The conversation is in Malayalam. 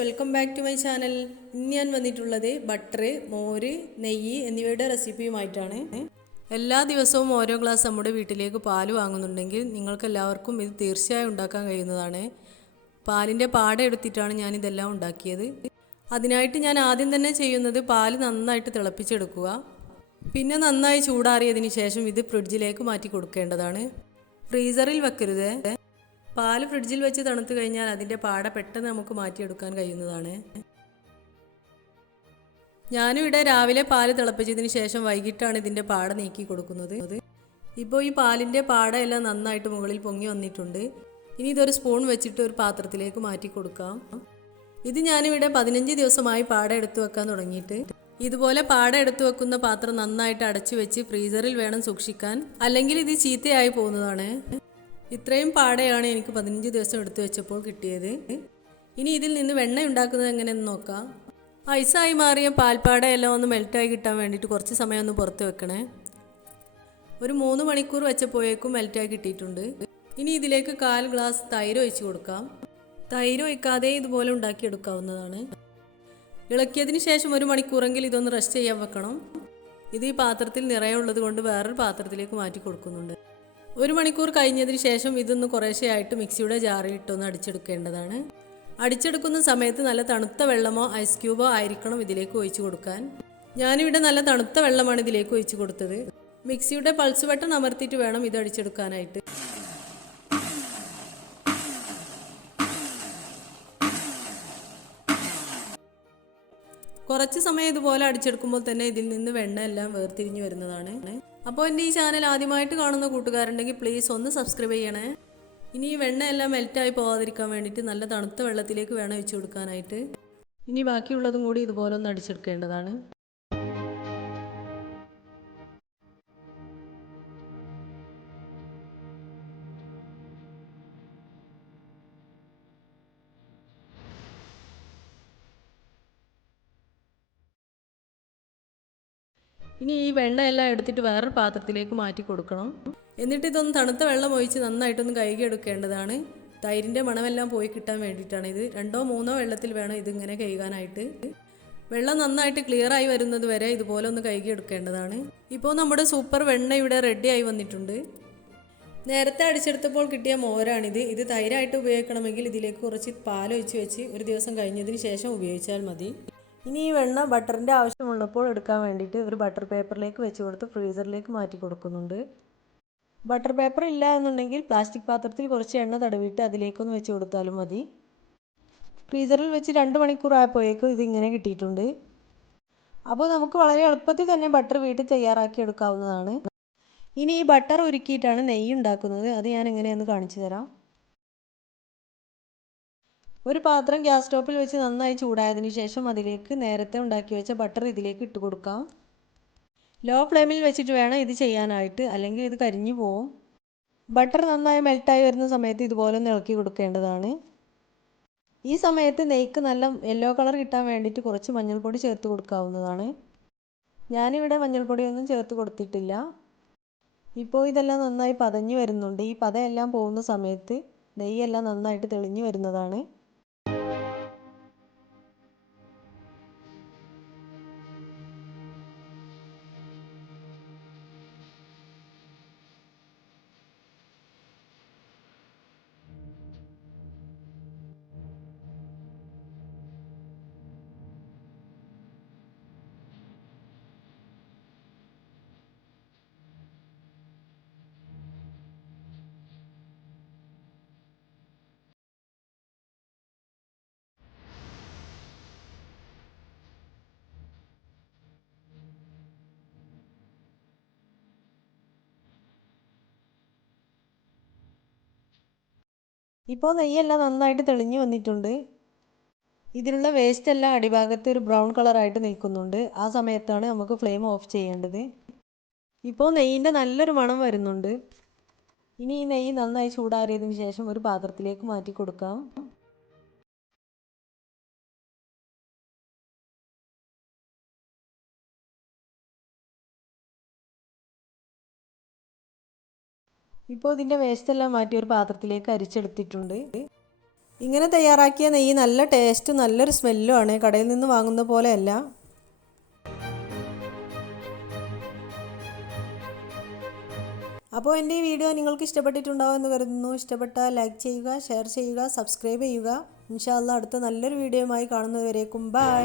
Welcome back to my channel. ഇന്ന് ഞാൻ വന്നിട്ടുള്ളത് ബട്ടർ, മോര്, നെയ്യ് എന്നിവയുടെ റെസിപ്പിയുമായിട്ടാണ്. എല്ലാ ദിവസവും ഓരോ ഗ്ലാസ് നമ്മുടെ വീട്ടിലേക്ക് പാല് വാങ്ങുന്നുണ്ടെങ്കിൽ നിങ്ങൾക്കെല്ലാവർക്കും ഇത് തീർച്ചയായും ഉണ്ടാക്കാൻ കഴിയുന്നതാണ്. പാലിൻ്റെ പാട എടുത്തിട്ടാണ് ഞാനിതെല്ലാം ഉണ്ടാക്കിയത്. അതിനായിട്ട് ഞാൻ ആദ്യം തന്നെ ചെയ്യുന്നത് പാല് നന്നായിട്ട് തിളപ്പിച്ചെടുക്കുക. പിന്നെ നന്നായി ചൂടാറിയതിന് ശേഷം ഇത് ഫ്രിഡ്ജിലേക്ക് മാറ്റി കൊടുക്കേണ്ടതാണ്. ഫ്രീസറിൽ വെക്കരുത്. പാല് ഫ്രിഡ്ജിൽ വെച്ച് തണുത്ത് കഴിഞ്ഞാൽ അതിൻ്റെ പാട പെട്ടെന്ന് നമുക്ക് മാറ്റിയെടുക്കാൻ കഴിയുന്നതാണ്. ഞാനും ഇവിടെ രാവിലെ പാല് തിളപ്പിച്ചതിന് ശേഷം വൈകിട്ടാണ് ഇതിൻ്റെ പാട നീക്കി കൊടുക്കുന്നത്. ഇപ്പോൾ ഈ പാലിൻ്റെ പാട എല്ലാം നന്നായിട്ട് മുകളിൽ പൊങ്ങി വന്നിട്ടുണ്ട്. ഇനി ഇതൊരു സ്പൂൺ വെച്ചിട്ട് ഒരു പാത്രത്തിലേക്ക് മാറ്റി കൊടുക്കാം. ഇത് ഞാനിവിടെ 15 ദിവസമായി പാട എടുത്തു വെക്കാൻ തുടങ്ങിയിട്ട്. ഇതുപോലെ പാട എടുത്തു വെക്കുന്ന പാത്രം നന്നായിട്ട് അടച്ചു വെച്ച് ഫ്രീസറിൽ വേണം സൂക്ഷിക്കാൻ, അല്ലെങ്കിൽ ഇത് ചീത്തയായി പോകുന്നതാണ്. ഇത്രയും പാടയാണ് എനിക്ക് 15 ദിവസം എടുത്തു വെച്ചപ്പോൾ കിട്ടിയത്. ഇനി ഇതിൽ നിന്ന് വെണ്ണ ഉണ്ടാക്കുന്നത് എങ്ങനെയെന്ന് നോക്കാം. ഐസായി മാറിയ പാൽപ്പാടയെല്ലാം ഒന്ന് മെൽറ്റായി കിട്ടാൻ വേണ്ടിയിട്ട് കുറച്ച് സമയം ഒന്ന് പുറത്ത് വെക്കണേ. ഒരു 3 മണിക്കൂർ വെച്ചപ്പോഴേക്കും മെൽറ്റായി കിട്ടിയിട്ടുണ്ട്. ഇനി ഇതിലേക്ക് 1/4 ഗ്ലാസ് തൈര് ഒഴിച്ച് കൊടുക്കാം. തൈര് ഒഴിക്കാതെ ഇതുപോലെ ഉണ്ടാക്കിയെടുക്കാവുന്നതാണ്. ഇളക്കിയതിന് ശേഷം 1 മണിക്കൂറെങ്കിൽ ഇതൊന്ന് റെസ്റ്റ് ചെയ്യാൻ വെക്കണം. ഇത് ഈ പാത്രത്തിൽ നിറയുള്ളത് കൊണ്ട് വേറൊരു പാത്രത്തിലേക്ക് മാറ്റി കൊടുക്കുന്നുണ്ട്. 1 മണിക്കൂർ കഴിഞ്ഞതിന് ശേഷം ഇതൊന്ന് കുറേശ്ശെയായിട്ട് മിക്സിയുടെ ജാറിൽ ഇട്ടൊന്ന് അടിച്ചെടുക്കേണ്ടതാണ്. അടിച്ചെടുക്കുന്ന സമയത്ത് നല്ല തണുത്ത വെള്ളമോ ഐസ് ക്യൂബോ ആയിരിക്കണം ഇതിലേക്ക് ഒഴിച്ചു കൊടുക്കാൻ. ഞാനിവിടെ നല്ല തണുത്ത വെള്ളമാണ് ഇതിലേക്ക് ഒഴിച്ചു കൊടുത്തത്. മിക്സിയുടെ പൾസ് ബട്ടൺ അമർത്തിയിട്ട് വേണം ഇത് അടിച്ചെടുക്കാനായിട്ട്. കുറച്ച് സമയം ഇതുപോലെ അടിച്ചെടുക്കുമ്പോൾ തന്നെ ഇതിൽ നിന്ന് വെണ്ണ എല്ലാം വേർതിരിഞ്ഞു വരുന്നതാണ്. അപ്പോൾ എൻ്റെ ഈ ചാനൽ ആദ്യമായിട്ട് കാണുന്ന കൂട്ടുകാരുണ്ടെങ്കിൽ പ്ലീസ് ഒന്ന് സബ്സ്ക്രൈബ് ചെയ്യണേ. ഇനി ഈ വെണ്ണ എല്ലാം മെൽറ്റായി പോകാതിരിക്കാൻ വേണ്ടിയിട്ട് നല്ല തണുത്ത വെള്ളത്തിലേക്ക് വേണം ഒഴിച്ചു കൊടുക്കാനായിട്ട്. ഇനി ബാക്കിയുള്ളതും കൂടി ഇതുപോലെ ഒന്ന് അടിച്ചെടുക്കേണ്ടതാണ്. ഇനി ഈ വെണ്ണ എല്ലാം എടുത്തിട്ട് വേറൊരു പാത്രത്തിലേക്ക് മാറ്റി കൊടുക്കണം. എന്നിട്ട് ഇതൊന്ന് തണുത്ത വെള്ളം ഒഴിച്ച് നന്നായിട്ടൊന്ന് കഴുകിയെടുക്കേണ്ടതാണ്. തൈരിൻ്റെ മണമെല്ലാം പോയി കിട്ടാൻ വേണ്ടിയിട്ടാണ് ഇത്. 2 or 3 വെള്ളത്തിൽ വേണം ഇതിങ്ങനെ കഴുകാനായിട്ട്. വെള്ളം നന്നായിട്ട് ക്ലിയറായി വരുന്നത് വരെ ഇതുപോലെ ഒന്ന് കഴുകിയെടുക്കേണ്ടതാണ്. ഇപ്പോൾ നമ്മുടെ സൂപ്പർ വെണ്ണ ഇവിടെ റെഡിയായി വന്നിട്ടുണ്ട്. നേരത്തെ അടിച്ചെടുത്തപ്പോൾ കിട്ടിയ മോരാണിത്. ഇത് തൈരായിട്ട് ഉപയോഗിക്കണമെങ്കിൽ ഇതിലേക്ക് കുറച്ച് പാലൊഴിച്ച് വെച്ച് ഒരു ദിവസം കഴിഞ്ഞതിന് ശേഷം ഉപയോഗിച്ചാൽ മതി. ഇനി ഈ വെണ്ണ ബട്ടറിൻ്റെ ആവശ്യമുള്ളപ്പോൾ എടുക്കാൻ വേണ്ടിയിട്ട് ഒരു ബട്ടർ പേപ്പറിലേക്ക് വെച്ച് കൊടുത്ത് ഫ്രീസറിലേക്ക് മാറ്റി കൊടുക്കുന്നുണ്ട്. ബട്ടർ പേപ്പർ ഇല്ല എന്നുണ്ടെങ്കിൽ പ്ലാസ്റ്റിക് പാത്രത്തിൽ കുറച്ച് എണ്ണ തടവിയിട്ട് അതിലേക്കൊന്ന് വെച്ച് കൊടുത്താലും മതി. ഫ്രീസറിൽ വെച്ച് 2 മണിക്കൂർ ആയപ്പോഴേക്കും ഇതിങ്ങനെ കിട്ടിയിട്ടുണ്ട്. അപ്പോൾ നമുക്ക് വളരെ എളുപ്പത്തിൽ തന്നെ ബട്ടർ വീട്ടിൽ തയ്യാറാക്കി എടുക്കാവുന്നതാണ്. ഇനി ഈ ബട്ടർ ഉരുക്കിയിട്ടാണ് നെയ്യ് ഉണ്ടാക്കുന്നത്. അത് ഞാൻ എങ്ങനെയാണെന്ന് കാണിച്ചു തരാം. ഒരു പാത്രം ഗ്യാസ് സ്റ്റോപ്പിൽ വെച്ച് നന്നായി ചൂടായതിനു ശേഷം അതിലേക്ക് നേരത്തെ ഉണ്ടാക്കി വെച്ച ബട്ടർ ഇതിലേക്ക് ഇട്ട് കൊടുക്കാം. ലോ ഫ്ലെയിമിൽ വെച്ചിട്ട് വേണം ഇത് ചെയ്യാനായിട്ട്, അല്ലെങ്കിൽ ഇത് കരിഞ്ഞു പോവും. ബട്ടർ നന്നായി മെൽറ്റായി വരുന്ന സമയത്ത് ഇതുപോലെ ഒന്ന് ഇളക്കി കൊടുക്കേണ്ടതാണ്. ഈ സമയത്ത് നെയ്ക്ക് നല്ല യെല്ലോ കളർ കിട്ടാൻ വേണ്ടിയിട്ട് കുറച്ച് മഞ്ഞൾപ്പൊടി ചേർത്ത് കൊടുക്കാവുന്നതാണ്. ഞാനിവിടെ മഞ്ഞൾപ്പൊടിയൊന്നും ചേർത്ത് കൊടുത്തിട്ടില്ല. ഇപ്പോൾ ഇതെല്ലാം നന്നായി പതഞ്ഞു വരുന്നുണ്ട്. ഈ പതയെല്ലാം പോകുന്ന സമയത്ത് നെയ്യെല്ലാം നന്നായിട്ട് തെളിഞ്ഞു വരുന്നതാണ്. ഇപ്പോൾ നെയ്യെല്ലാം നന്നായിട്ട് തെളിഞ്ഞു വന്നിട്ടുണ്ട്. ഇതിലുള്ള വേസ്റ്റ് എല്ലാം അടിഭാഗത്ത് ഒരു ബ്രൗൺ കളറായിട്ട് നിൽക്കുന്നുണ്ട്. ആ സമയത്താണ് നമുക്ക് ഫ്ലെയിം ഓഫ് ചെയ്യേണ്ടത്. ഇപ്പോൾ നെയ്യിൻ്റെ നല്ലൊരു മണം വരുന്നുണ്ട്. ഇനി ഈ നെയ്യ് നന്നായി ചൂടാറിയതിന് ശേഷം ഒരു പാത്രത്തിലേക്ക് മാറ്റി കൊടുക്കാം. ഇപ്പോൾ ഇതിൻ്റെ വേസ്റ്റ് എല്ലാം മാറ്റി ഒരു പാത്രത്തിലേക്ക് അരിച്ചെടുത്തിട്ടുണ്ട്. ഇങ്ങനെ തയ്യാറാക്കിയ നെയ്യ് നല്ല ടേസ്റ്റും നല്ലൊരു സ്മെല്ലും ആണ്, കടയിൽ നിന്ന് വാങ്ങുന്ന പോലെയല്ല. അപ്പോൾ എൻ്റെ ഈ വീഡിയോ നിങ്ങൾക്ക് ഇഷ്ടപ്പെട്ടിട്ടുണ്ടാവും എന്ന് കരുതുന്നു. ഇഷ്ടപ്പെട്ടാൽ ലൈക്ക് ചെയ്യുക, ഷെയർ ചെയ്യുക, സബ്സ്ക്രൈബ് ചെയ്യുക. ഇൻഷാ അല്ലാഹ് അടുത്ത നല്ലൊരു വീഡിയോയുമായി കാണുന്നതുവരേക്കും ബൈ.